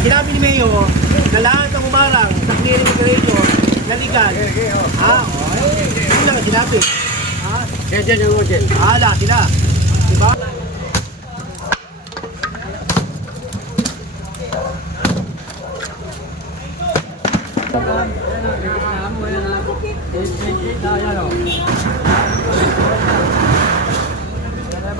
sinabi ni Mayo na lahat ng umarang sa clearing operation na legal. Yun lang ang sinabi. Diyan yung hotel. Lahat sila. Diba?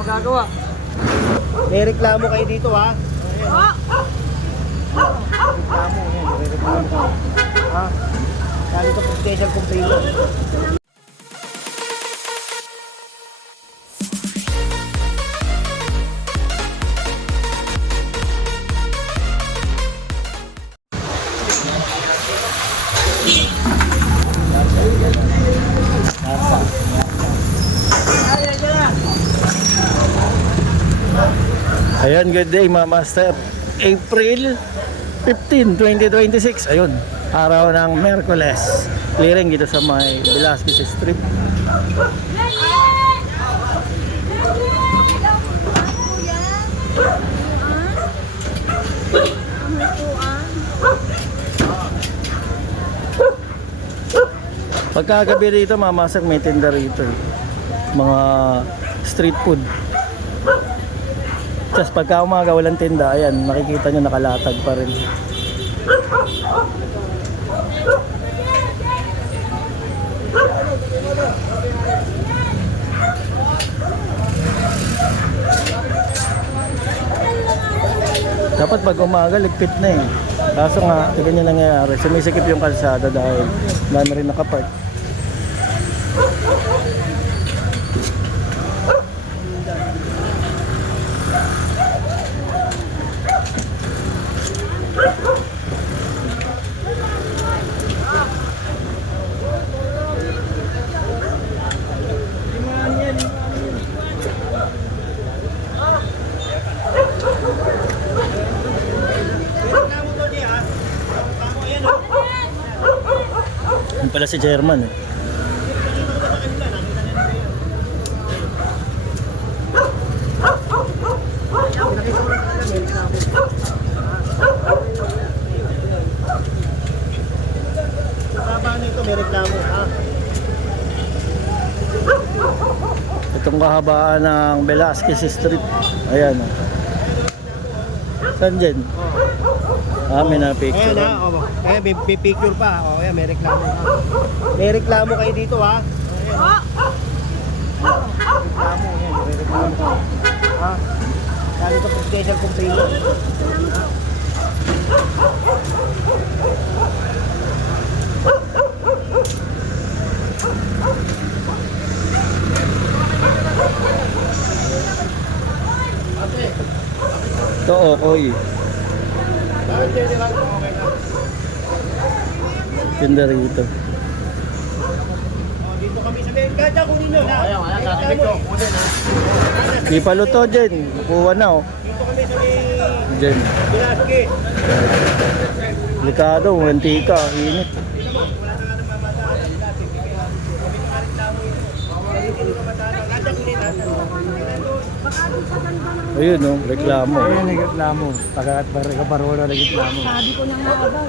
Magagawa. May reklamo kayo dito ha. Reklamo yan, may reklamo. Ha? Dali ko potential complaint. Ayan, good day mga master. April 15, 2026. Ayun, araw ng Merkules. Clearing dito sa may Velasquez Street. Pagkagabi rito mga master, may tinda rito. Mga street food. Just pagka umaga walang tinda, ayan, nakikita nyo nakalatag pa rin. Dapat pag umaga ligpit na eh. Kaso nga, ganyan nangyayari, sumisikip yung kalsada dahil dami rin nakapark. Yan pala si Chairman eh. May reklamo ha. Itong kahabaan ng Velasquez Street. Ayan. Saan dyan? May na-picture. Ayan ha. Ayan, may picture pa. Ayan, may reklamo ha. May reklamo kayo dito ha. Reklamo. Ayan, may reklamo. Ha? Dali ko potential complaint. Ito, okoy. Tinda rito. Dito kami sa Bengkada, kunin nyo na. Di pa luto dyan. Kuha na oh. Dito kami sa may Dyan. Velasquez. Likado, mantika, init. Ayun oh, reklamo. Ayun, nagreklamo. Tagat Barolo nagreklamo. Sabi ko na nga agad.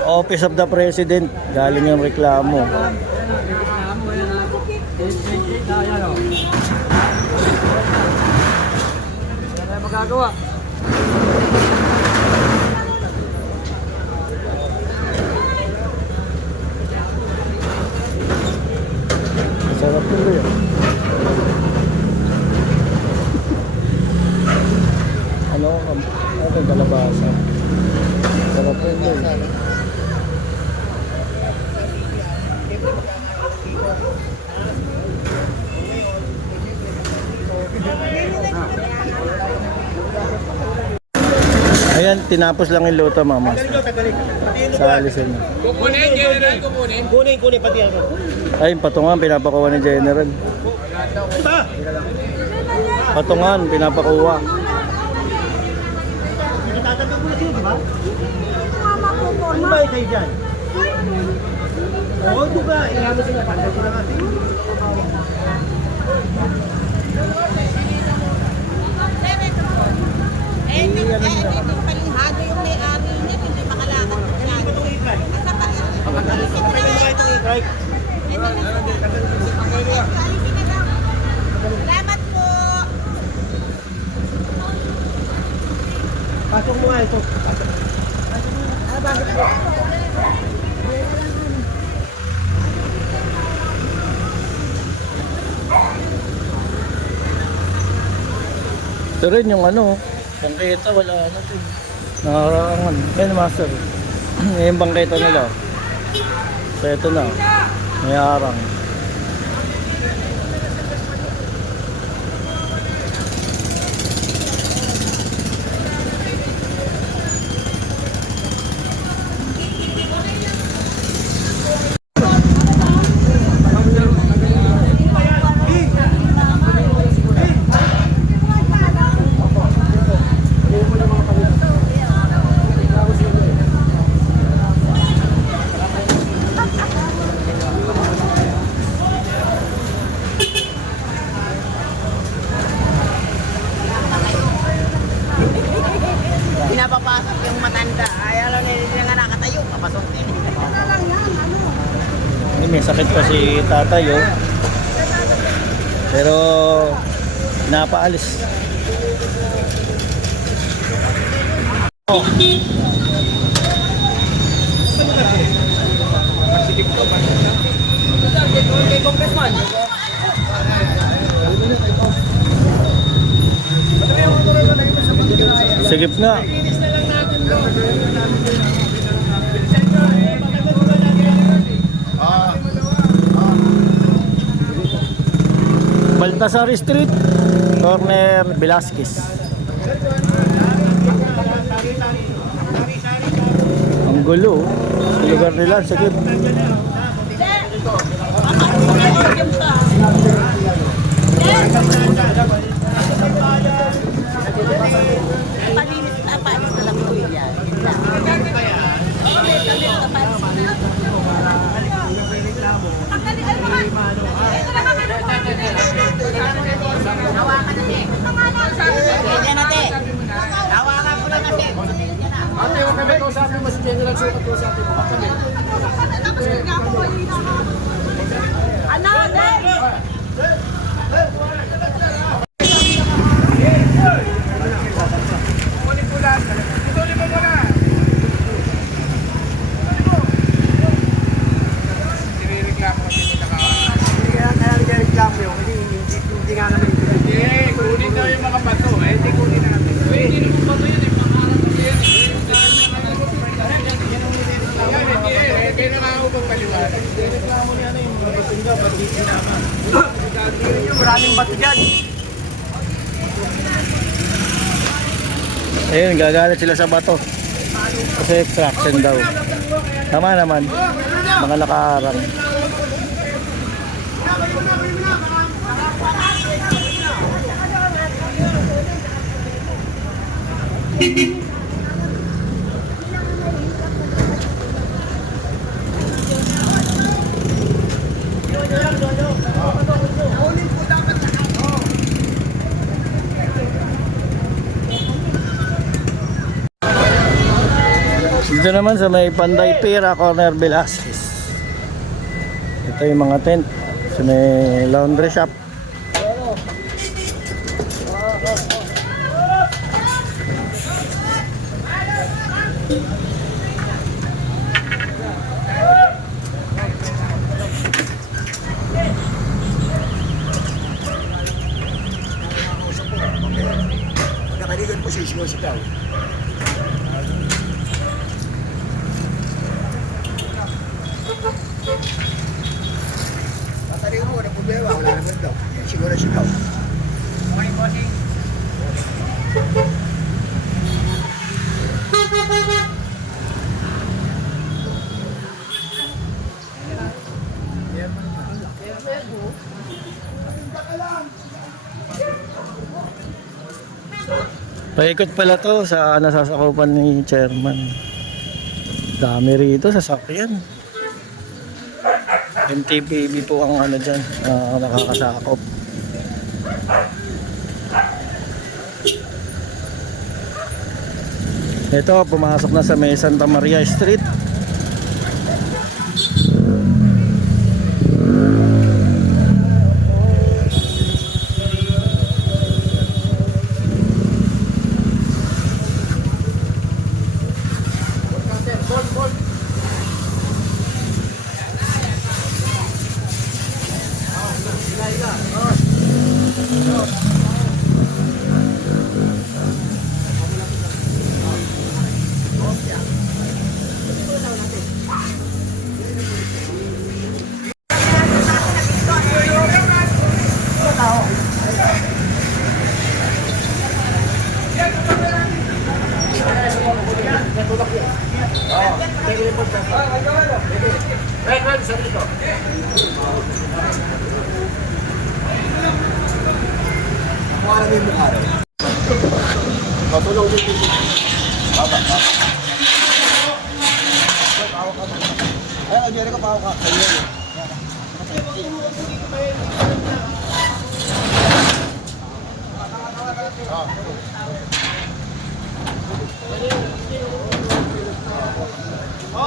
Office of the President, galing yung reklamo. Magagawa. Masarap nito yun. Ano kalabasa. Sarap nito yun. Ayan, tinapos lang yung luto, mama. Tagalin. Sa alisin. Kukunin, General, kukunin. Kunin pati ako. Ay, patungan, pinapakuha ni General. Diba? Patungan, pinapakuha. Itatagag mo na sila, diba? Mama ko, Ano forma. ba kayo dyan? Oo, ito ba? Ilama sila. Pagkat sila kasi. Ito paling hado Right. Salamat po. Pasok mo nga ito. Bakit po? Ito rin yung ano, bangketa, wala na ito. Nakakarangan. Yan master. Yan yung bangketa nila. So ito na. May harang. Pinapapasok yung matanda. Ay, alam na hindi nga nakatayo. Papasok din. May sakit pa si tatay, oh. Pero napaalis. Oh. Sigip nga. Baltasar Street, corner Velasquez. Ang gulo, oh. Lugar nila, sigip. Palinis na paano na lang po yan. Hawakan na siya. Yan natin. Hawakan ko lang natin. Ate, huwag kami kausapin mo si General Sukat kausapin mo. Ano, Dave? Hindi nga naman kunin daw yung mga bato. Hindi kunin natin. Hindi naman bato yun. Pangarap ko yan. Hindi na nga ako pagpaliwanag. Reklamo niya na yung mga bato nyo. Ba't di sinaman? Maraming bato dyan. Ayun, gagalit sila sa bato. Kasi extraction daw. Tama naman. Mga nakaharang. Dito naman sa may Panday Pira, corner Velasquez. Ito yung mga tent sa may laundry shop. Nakaligan po siya sigaw sigaw. Tataligan mo, walang problema. Wala naman daw. Siguro sigaw. Okay, bossing. Paikot pala to sa nasasakupan ni chairman. Dami rito sa sakyan. MTPB po ang ano dyan, nakakasakop. Ito, pumasok na sa may Santa Maria Street.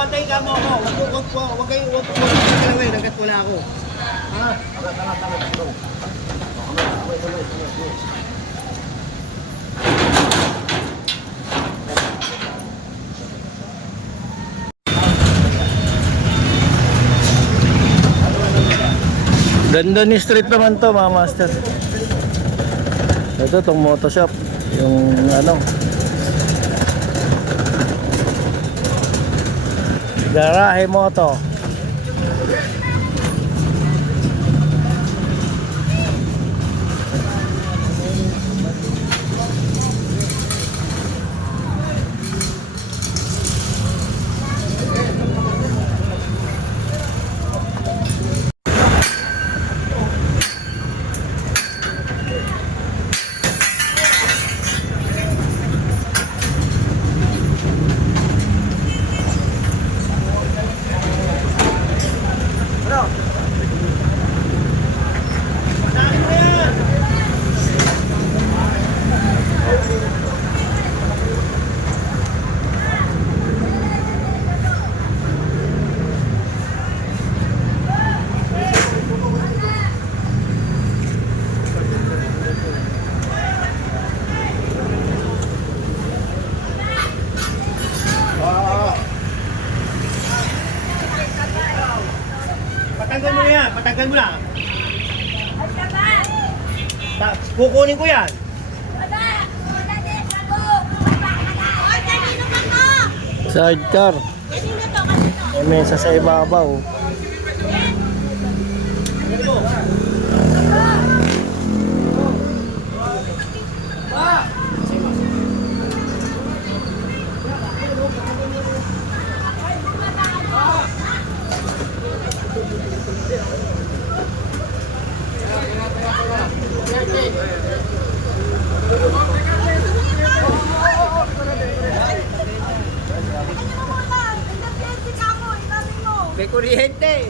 Antayin ka mo ako. Huwag kayong galawin hanggat wala ako. Ganda ni street naman to mga master. Ito tong moto shop. Yung ano. Garahe moto. Patanggal mo na yan. Patanggal mo na. Kukunin ko yan. Sidecar. May mesa sa ibabaw. May kuryente.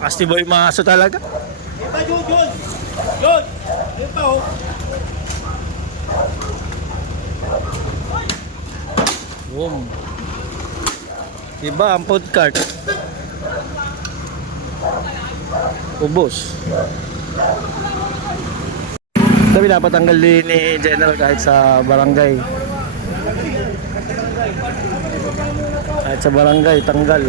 Asti boy maso talaga. Iba Jun, Jun. Jun. Yun pa oh. Boom. Diba ang food cart? Ubos. Sabi dapat tanggal din ni General kahit sa barangay. Kahit sa barangay, tanggal.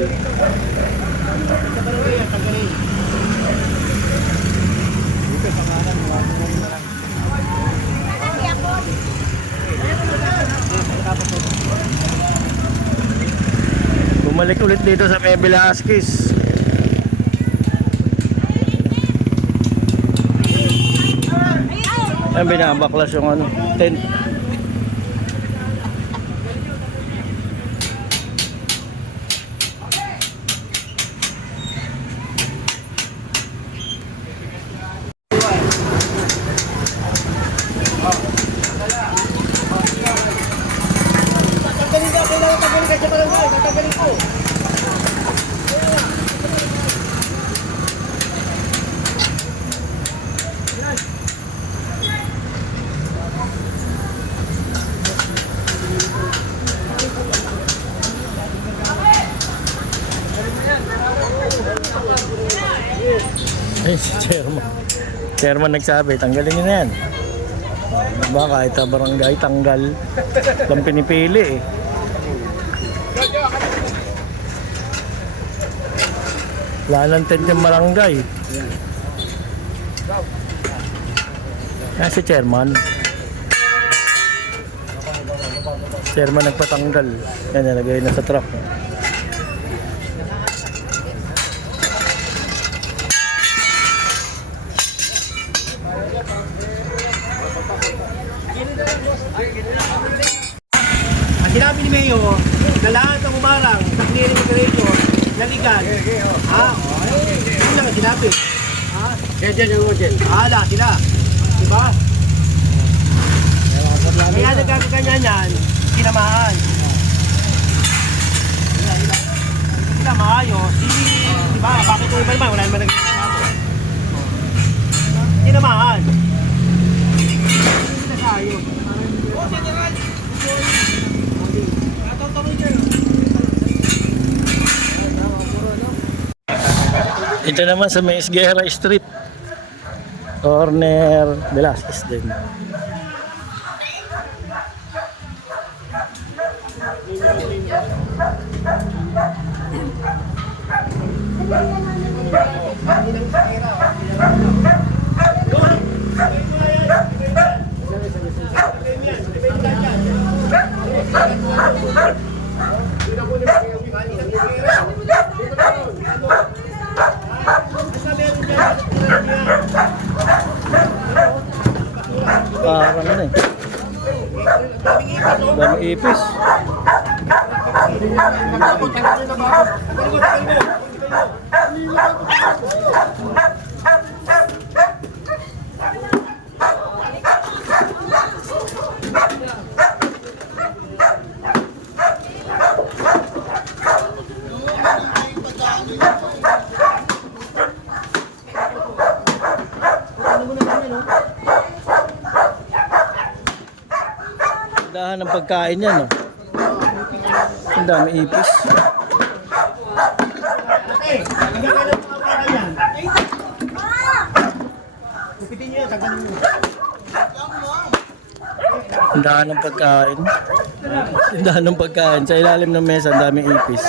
Bumalik ulit dito sa May Velasquez. Ayan, binabaklas yung ano, tent. Tatanggalin ka. Kailangan tanggalin ka sa barangay. Tatanggalin ko. Ay, si Chairman. Chairman nagsabi, tanggalin nyo na yan. Diba, kahit sa barangay, tanggal. Lang pinipili eh. Wala ng tent yung barangay. Si chairman. Chairman nagpatanggal. Yan, nalagay na sa truck. Ang sinabi ni Mayo, na lahat ng umarang sa clearing operator na legal. Yun lang ang sinabi. Lahat sila. Diba? Kaya nagkakaganyan yan, sinamahan. Sila maayos. Diba? Bakit yung iba naman? Wala naman nagkakaganyan. Sinamahan. Sila sa ayos. Ito naman sa May Esguerra Street. Corner Velasquez din. Parang ano eh. Dami ipis. Dahan ng pagkain yan, no? Ang dami ipis. Ang dahan ng pagkain. Ang dahan ng pagkain. Sa ilalim ng mesa, ang daming ipis.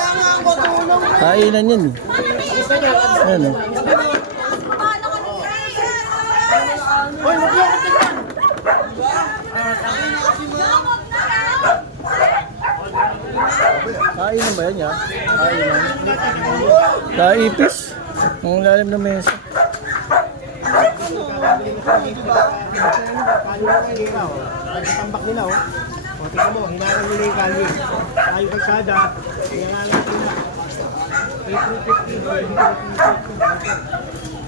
Kainan yan, eh. Ayan, oh. Kainan ba yan, ya? Kainan. Kaipis. Ang lalim ng mesa. Tambak nila, oh. O, tingnan mo, hinarang nila yung kalye. Tayo kalsada, kaya nga lang sila. 8.50,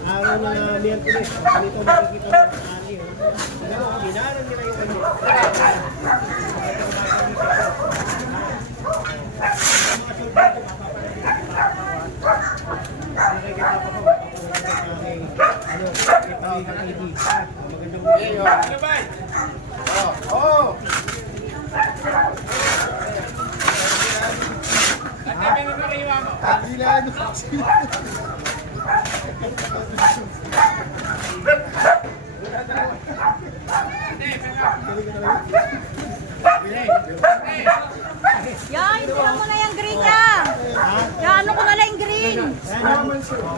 araw na Miyerkules. Ganito makikita mo ang kalye. Tingnan mo, hinarang nila yung kalye. Yan, ito mo na yung green niya. Yan, ano ko na lang yung green.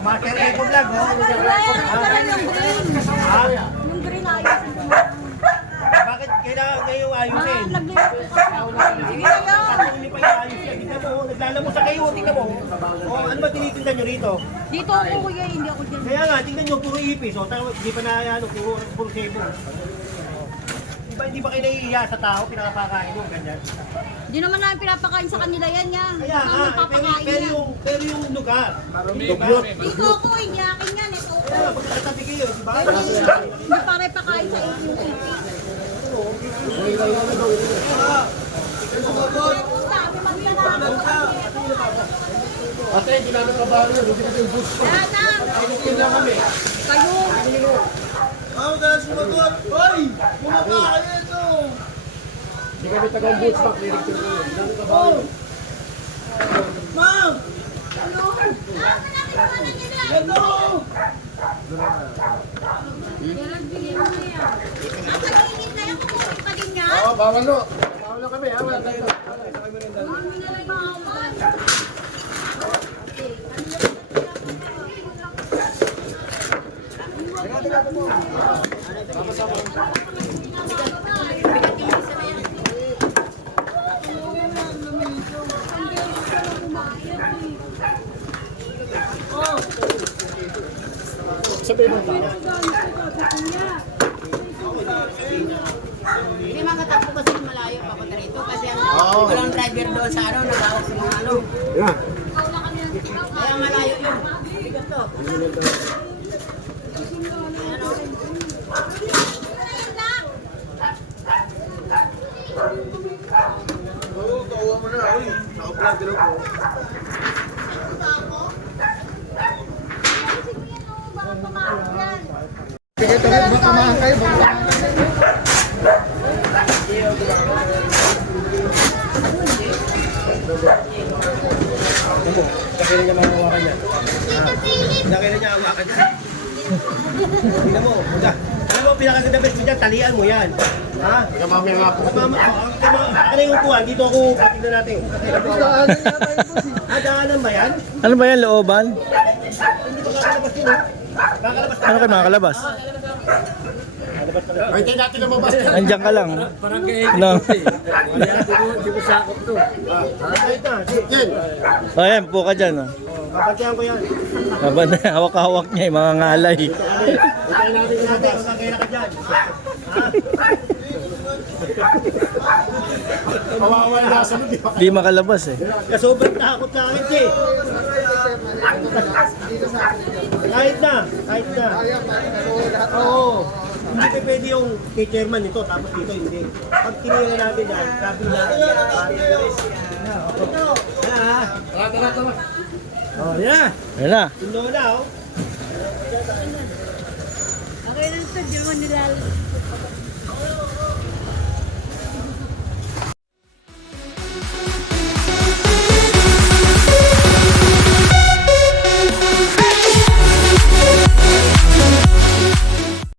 Marker Eco Vlog, no? Yan, ito na lang yung green. Yung green ayusin mo. Bakit kailangan kayo ayusin? Naglipat ko kasi. Sige na yan. Bakit hindi pa yung ayos yan? Tingnan mo, naglalamo sa kayo, tingnan mo. O, ano ba tinitinda nyo rito? Dito ako kuya, hindi ako dyan. Kaya nga, tingnan nyo, puro ipis. O, hindi pa na, ano, puro sebo. Hindi ba kayo nahihiya sa tao, pinakapakain nyo, ganyan? Hindi naman namin pinapakain sa kanila yan yan. Kaya nga, Ano papakain yan? pero yung lugar. Dito ako, inyakin yan. Ito ako. Kaya, magkakatabi kayo, di ba? Hindi pare pakain sa inyo. Dami magtanapon. Ate, ginagawa nyo, hindi kasi yung boost ko. Kayo. Magalas sumagot! Hoy! Bumaba kayo ito! Hindi kami tagang-boots pa, clearing ko. Ginagawa nyo. Ma'am! Ano? Nakalinis na yan, kumuha pa din yan. Oo, bawal no. Bawal na kami, ha? Wala tayo. Sabihin mo tao. Hindi makatakbo kasi malayo papunta rito kasi walang driver doon sa ano, nagawak sa mga ano. Yeah. Kaya malayo yun. Bigat to. Oo, kawa mo na. Uy, naka-vlog din ako. Sige, tayo, baka mahan kayo. Kaya niya mahawakan yan. Kaya niya hawakan niya. Tingnan mo, punta. Alam mo, pinakaganda best mo dyan, talian mo yan. Ha? Kamamaya nga po. Ano yung upuan? Dito ako, tingnan natin. Daanan ba yan? Ano ba yan, looban? Hindi pa kakalabas yun, ha? Kakalabas Ano kayo mga kalabas? Ay, tayo natin lumabas. Andiyan ka lang. Parang kaya No. Wala, di ko sakop to. Kahit na, Yan. O yan, po ka dyan. Oh. kapantihan ko yan. Laban na, hawak-hawak niya yung mga ngalay. Itayin natin natin, magkakaila ka dyan. Kawawa na nasunod. Di makalabas eh. Sobrang takot sa akin, Che. Kahit na. Oo. Hindi pa pwede yung kay chairman nito, tapos dito hindi. Pag tinira natin yan, sabi na. Oh, yeah. Ayan na. Tundo na, oh. Okay lang ito, di mo nilalas.